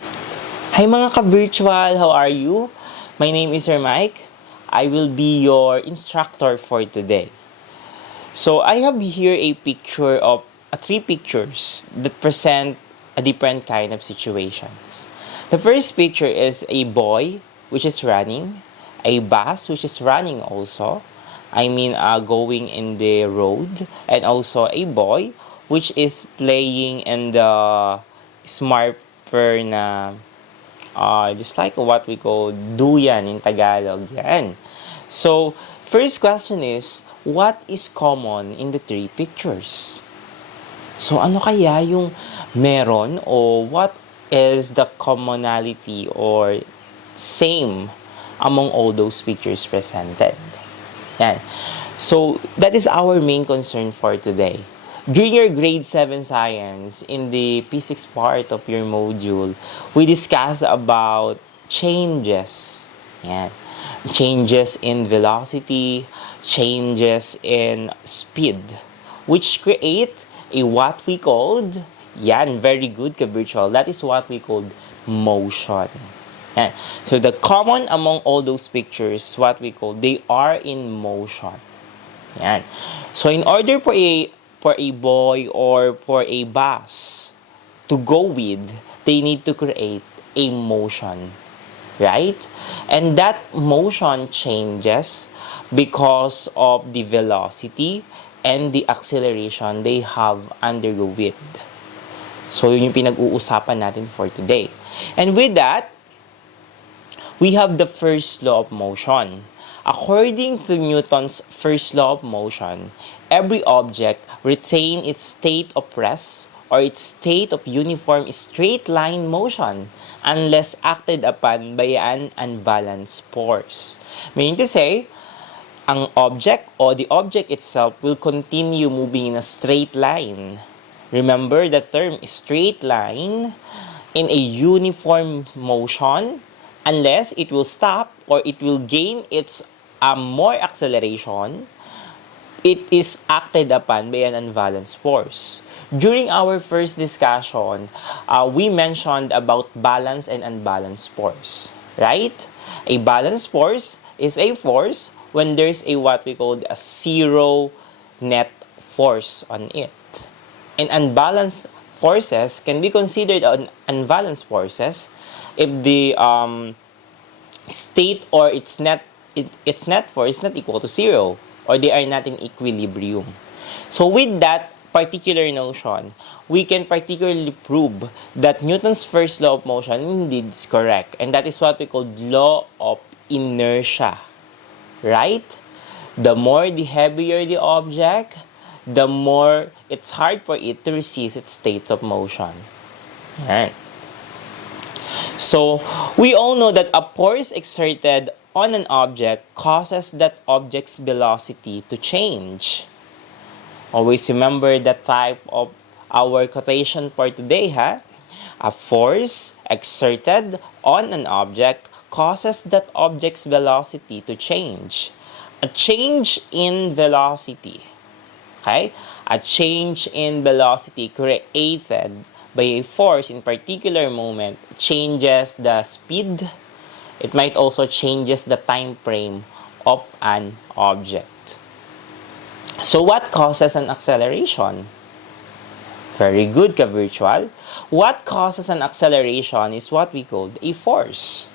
Hi mga ka-virtual, how are you? My name is Remake. I will be your instructor for today. So I have here a picture of three pictures that present a different kind of situations. The first picture is a boy which is running, a bus which is running also, going in the road, and also a boy which is playing in the smartphone na just like what we call duyan in Tagalog. Yan. So, first question is, what is common in the three pictures? So, ano kaya yung meron o what is the commonality or same among all those pictures presented? Yan. So, that is our main concern for today. During your grade 7 science, in the physics part of your module, we discussed about changes. Yan. Changes in velocity, changes in speed, which create a what we called, yan, very good ka-virtual, that is what we called motion. Yan. So the common among all those pictures, what we call, they are in motion. Yan. So in order for a boy or for a bus to go with, they need to create a motion, right? And that motion changes because of the velocity and the acceleration they have undergo with. So yun yung pinag-uusapan natin for today. And with that, we have the first law of motion. According to Newton's first law of motion, every object retains its state of rest or its state of uniform straight line motion unless acted upon by an unbalanced force. Meaning to say, ang object or the object itself will continue moving in a straight line. Remember the term straight line in a uniform motion unless it will stop or it will gain its more acceleration, it is acted upon by an unbalanced force. During our first discussion, we mentioned about balance and unbalanced force, right? A balanced force is a force when there's a what we call a zero net force on it. And unbalanced forces can be considered unbalanced forces if the state or its net force is not equal to zero or they are not in equilibrium. So with that particular notion, we can particularly prove that Newton's first law of motion indeed is correct, and that is what we call law of inertia, right? The more the heavier the object, the more it's hard for it to resist its states of motion. Right. So, we all know that a force exerted on an object causes that object's velocity to change. Always remember the type of our quotation for today, ha? A force exerted on an object causes that object's velocity to change. A change in velocity, okay? A change in velocity created by a force in particular moment changes the speed. It might also changes the time frame of an object. So what causes an acceleration? Very good ka-virtual. What causes an acceleration is what we call a force.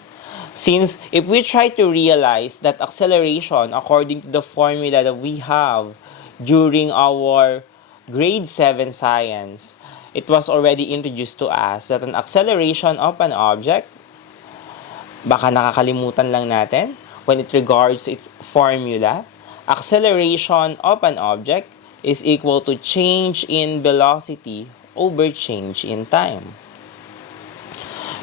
Since if we try to realize that acceleration according to the formula that we have during our grade 7 science, it was already introduced to us that an acceleration of an object, baka nakakalimutan lang natin when it regards to its formula, acceleration of an object is equal to change in velocity over change in time.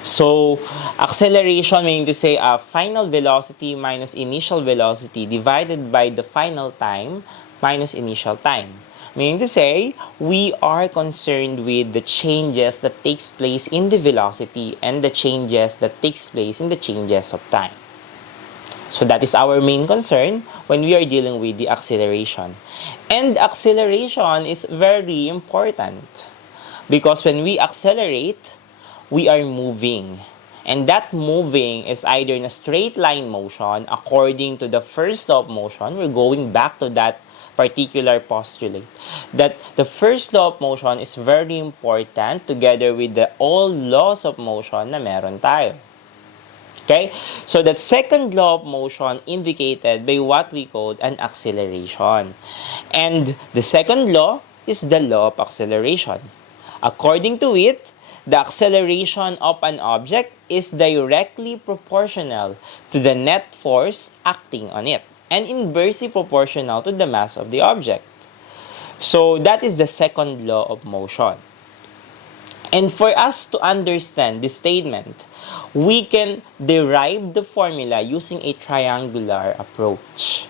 So, acceleration meaning to say final velocity minus initial velocity divided by the final time minus initial time. Meaning to say, we are concerned with the changes that takes place in the velocity and the changes that takes place in the changes of time. So that is our main concern when we are dealing with the acceleration. And acceleration is very important because when we accelerate, we are moving. And that moving is either in a straight line motion according to the first law of motion. We're going back to that particular postulate. That the first law of motion is very important together with the all laws of motion na meron tayo. Okay? So that second law of motion indicated by what we call an acceleration. And the second law is the law of acceleration. According to it, the acceleration of an object is directly proportional to the net force acting on it and inversely proportional to the mass of the object. So that is the second law of motion. And for us to understand this statement, we can derive the formula using a triangular approach.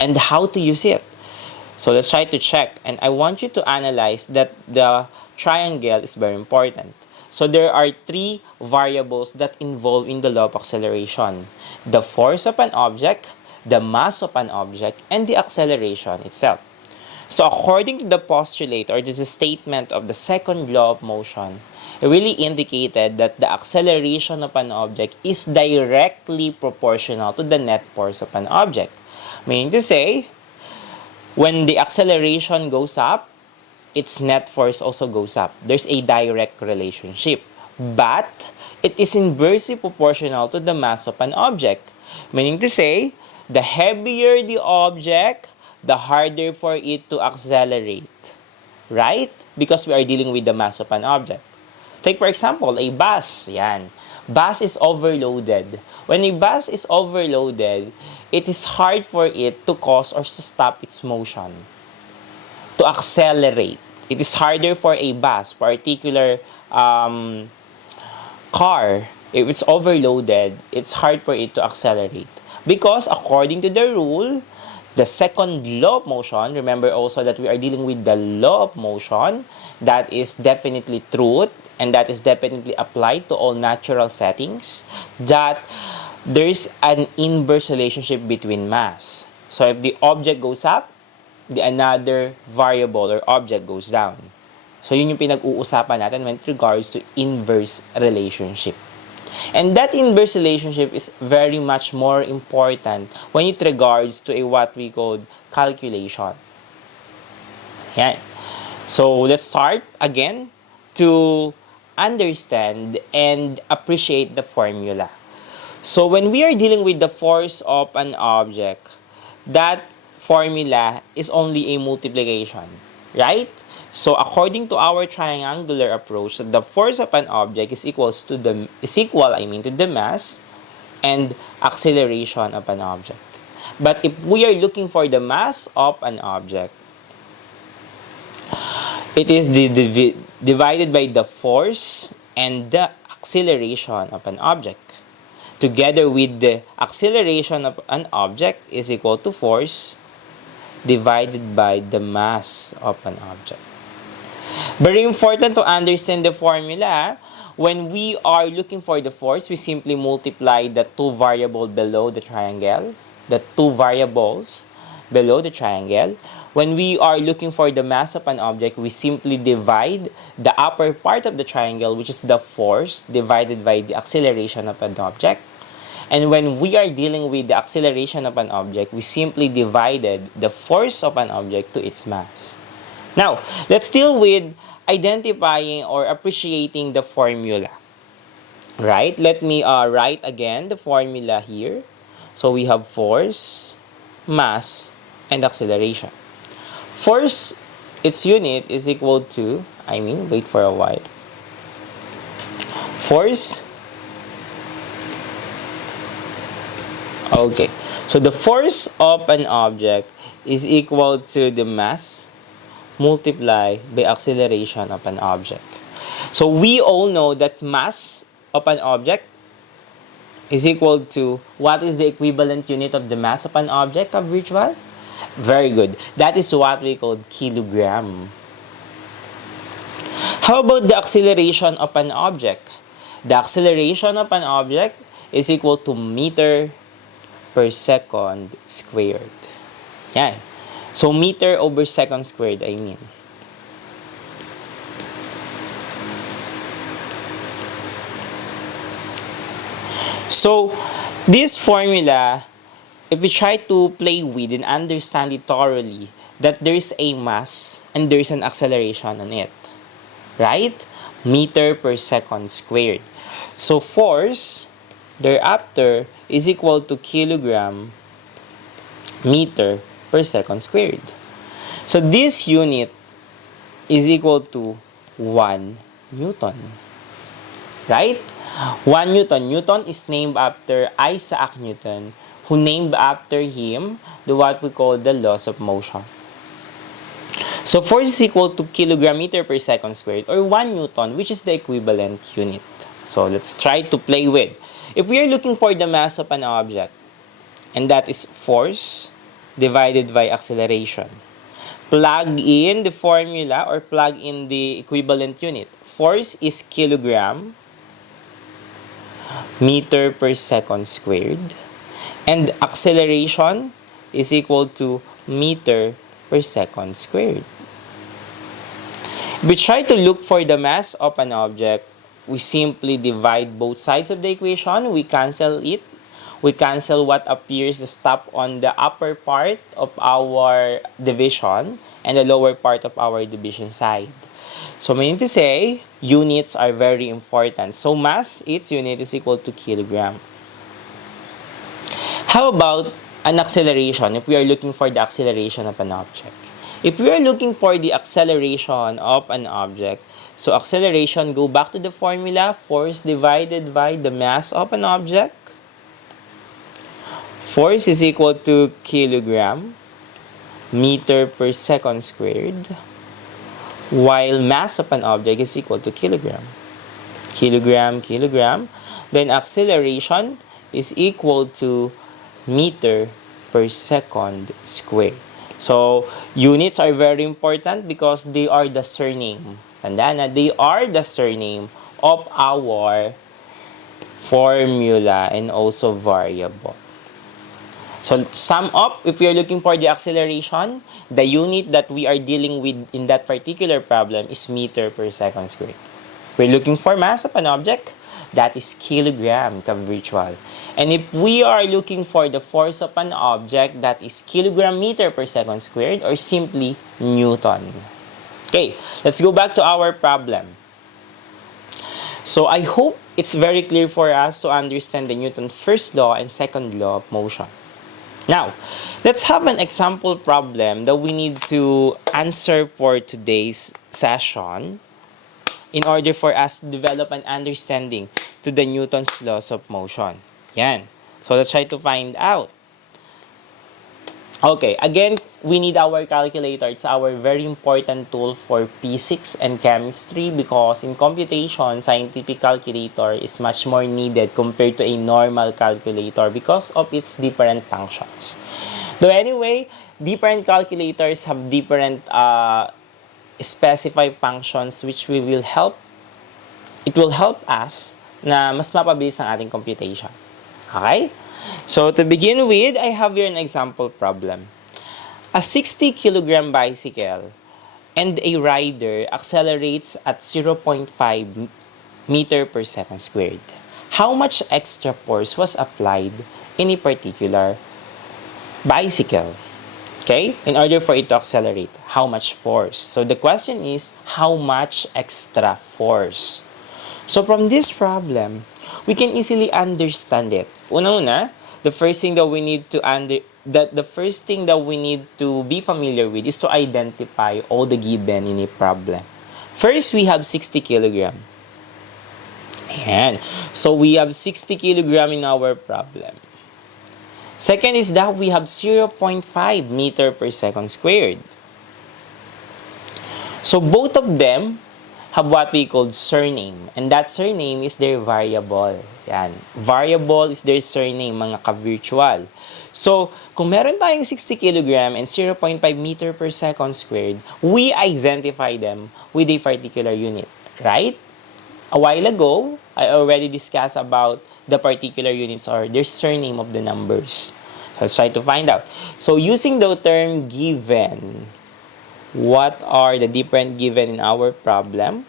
And how to use it? So let's try to check. And I want you to analyze that the triangle is very important. So there are three variables that involve in the law of acceleration. The force of an object, the mass of an object, and the acceleration itself. So according to the postulate or the statement of the second law of motion, it really indicated that the acceleration of an object is directly proportional to the net force of an object. Meaning to say, when the acceleration goes up, its net force also goes up. There's a direct relationship. But it is inversely proportional to the mass of an object. Meaning to say, the heavier the object, the harder for it to accelerate. Right? Because we are dealing with the mass of an object. Take for example, a bus. Yan. Bus is overloaded. When a bus is overloaded, it is hard for it to cause or to stop its motion. To accelerate. It is harder for a bus, particular car, if it's overloaded, it's hard for it to accelerate. Because according to the rule, the second law of motion, remember also that we are dealing with the law of motion, that is definitely truth, and that is definitely applied to all natural settings, that there's an inverse relationship between mass. So if the object goes up, the another variable or object goes down. So yun yung pinag-uusapan natin when it regards to inverse relationship. And that inverse relationship is very much more important when it regards to a what we call calculation. Yan. So let's start again to understand and appreciate the formula. So when we are dealing with the force of an object, that formula is only a multiplication, right? So according to our triangular approach, the force of an object is equal to the mass and acceleration of an object. But if we are looking for the mass of an object, it is divided by the force and the acceleration of an object. Together with the acceleration of an object is equal to force divided by the mass of an object. Very important to understand the formula. When we are looking for the force, we simply multiply the two variables below the triangle. The two variables below the triangle. When we are looking for the mass of an object, we simply divide the upper part of the triangle, which is the force, divided by the acceleration of an object. And when we are dealing with the acceleration of an object, we simply divided the force of an object to its mass. Now, let's deal with identifying or appreciating the formula. Right? Let me write again the formula here. So we have force, mass, and acceleration. Force, its unit is equal to, wait for a while. Force, okay. So the force of an object is equal to the mass multiplied by acceleration of an object. So we all know that mass of an object is equal to, what is the equivalent unit of the mass of an object of virtual? Very good. That is what we call kilogram. How about the acceleration of an object? The acceleration of an object is equal to meter per second squared. Yan. So, meter over second squared, I mean. So, this formula, if we try to play with and understand it thoroughly, that there is a mass and there is an acceleration on it. Right? Meter per second squared. So, force thereafter is equal to kilogram meter per second squared. So, this unit is equal to 1 Newton. Right? 1 Newton. Newton is named after Isaac Newton, who named after him the what we call the laws of motion. So force is equal to kilogram meter per second squared, or 1 Newton, which is the equivalent unit. So let's try to play with. If we are looking for the mass of an object, and that is force divided by acceleration, plug in the formula or plug in the equivalent unit. Force is kilogram meter per second squared, and acceleration is equal to meter per second squared. If we try to look for the mass of an object, we simply divide both sides of the equation. We cancel it. We cancel what appears to stop on the upper part of our division and the lower part of our division side. So meaning to say, units are very important. So mass, its unit is equal to kilogram. How about an acceleration if we are looking for the acceleration of an object? If we are looking for the acceleration of an object, so acceleration, go back to the formula, force divided by the mass of an object. Force is equal to kilogram meter per second squared, while mass of an object is equal to kilogram. Kilogram. Then acceleration is equal to meter per second squared. So, units are very important because they are the surname. Tandaan na, they are the surname of our formula and also variable. So, sum up, if we are looking for the acceleration, the unit that we are dealing with in that particular problem is meter per second squared. We're looking for mass of an object, that is kilogram ka-virtual. And if we are looking for the force of an object, that is kilogram meter per second squared, or simply Newton. Okay, let's go back to our problem. So I hope it's very clear for us to understand the Newton's first law and second law of motion. Now, let's have an example problem that we need to answer for today's session in order for us to develop an understanding to the Newton's laws of motion. Yan. So let's try to find out. Okay, again, we need our calculator. It's our very important tool for physics and chemistry because in computation, scientific calculator is much more needed compared to a normal calculator because of its different functions. So anyway, different calculators have different specified functions which it will help us na mas mapabilis ang ating computation. Okay? So, to begin with, I have here an example problem. A 60 kilogram bicycle and a rider accelerates at 0.5 meter per second squared. How much extra force was applied in a particular bicycle? Okay? In order for it to accelerate, how much force? So, the question is, how much extra force? So, from this problem, we can easily understand it. Una-una, the first thing that we need to be familiar with is to identify all the given in a problem. First, we have 60 kilogram. Ayan. So, we have 60 kilogram in our problem. Second is that we have 0.5 meter per second squared. So, both of them have what we call surname. And that surname is their variable. Yan. Variable is their surname, mga ka-virtual. So, kung meron tayong 60 kilogram and 0.5 meter per second squared, we identify them with a particular unit. Right? A while ago, I already discussed about the particular units or their surname of the numbers. So, let's try to find out. So, using the term given, what are the different given in our problem?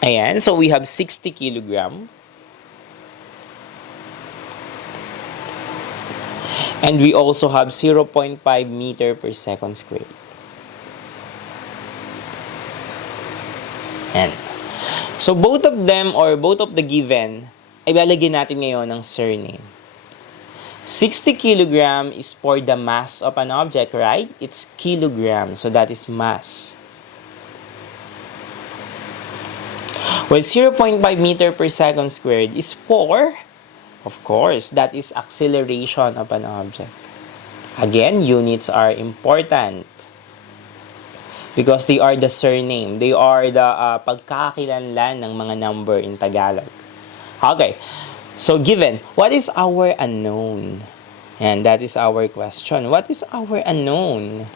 Ayan, so we have 60 kilogram. And we also have 0.5 meter per second squared. And so both of them or both of the given ay lalagyan natin ngayon ng surname. 60 kilogram is for the mass of an object, right? It's kilogram, so that is mass. Well, 0.5 meter per second squared is for, of course, that is acceleration of an object. Again, units are important because they are the surname. They are the pagkakakilanlan ng mga number in Tagalog. Okay. So, given, what is our unknown? And that is our question. What is our unknown?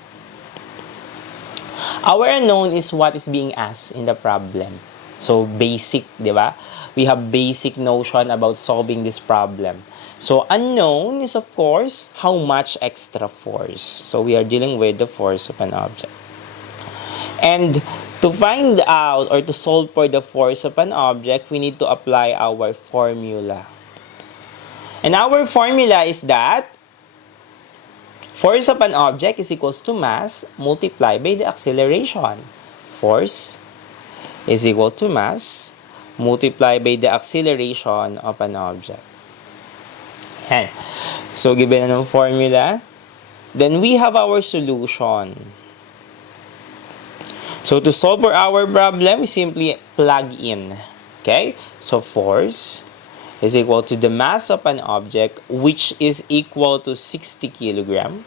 Our unknown is what is being asked in the problem. So, basic, di ba? We have basic notion about solving this problem. So, unknown is, of course, how much extra force. So, we are dealing with the force of an object. And to find out or to solve for the force of an object, we need to apply our formula. And our formula is that force of an object is equals to mass multiplied by the acceleration. Force is equal to mass multiplied by the acceleration of an object. And so, given ang formula, then we have our solution. So, to solve for our problem, we simply plug in. Okay? So, force is equal to the mass of an object, which is equal to 60 kilogram,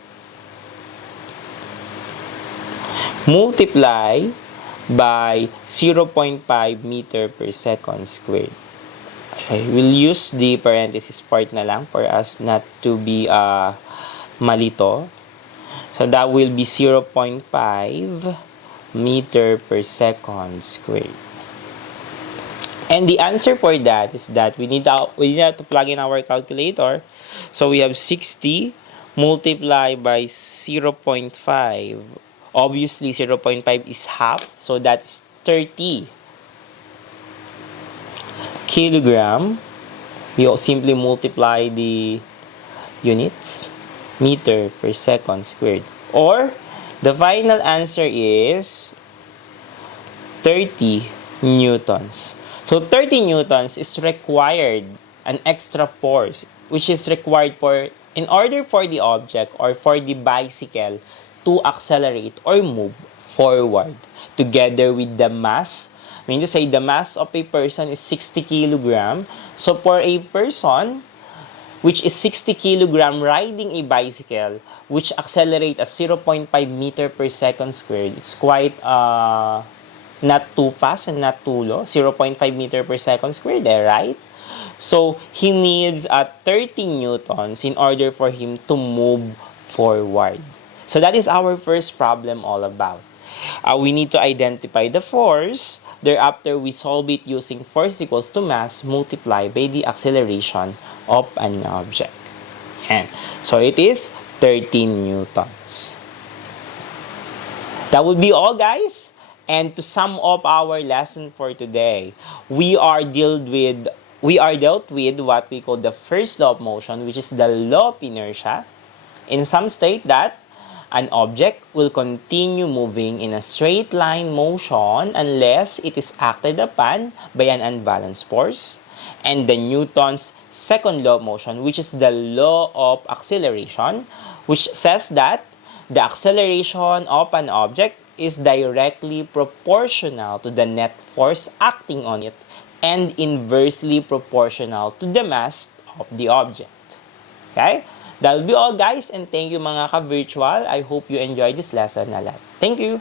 multiply by 0.5 meter per second squared. Okay, we'll use the parenthesis part na lang for us not to be malito. So, that will be 0.5 meter per second squared. And the answer for that is that we need to plug in our calculator. So we have 60 multiplied by 0.5. Obviously, 0.5 is half. So that's 30 kilogram. We simply multiply the units. Meter per second squared. Or, the final answer is 30 newtons. So, 30 newtons is required, an extra force, which is required in order for the object or for the bicycle to accelerate or move forward together with the mass. I mean to say, the mass of a person is 60 kilogram. So, for a person which is 60 kilogram riding a bicycle, which accelerate at 0.5 meter per second squared, it's quite not too fast and not too low. 0.5 meter per second squared there, right? So, he needs 30 newtons in order for him to move forward. So, that is our first problem all about. We need to identify the force. Thereafter, we solve it using force equals to mass multiplied by the acceleration of an object. And so, it is 13 newtons. That would be all, guys. And to sum up our lesson for today, we are dealt with what we call the first law of motion, which is the law of inertia. In some state that an object will continue moving in a straight line motion unless it is acted upon by an unbalanced force. And the Newton's second law of motion, which is the law of acceleration, which says that the acceleration of an object is directly proportional to the net force acting on it and inversely proportional to the mass of the object. Okay? That will be all, guys, and thank you mga ka-virtual. I hope you enjoyed this lesson a lot. Thank you!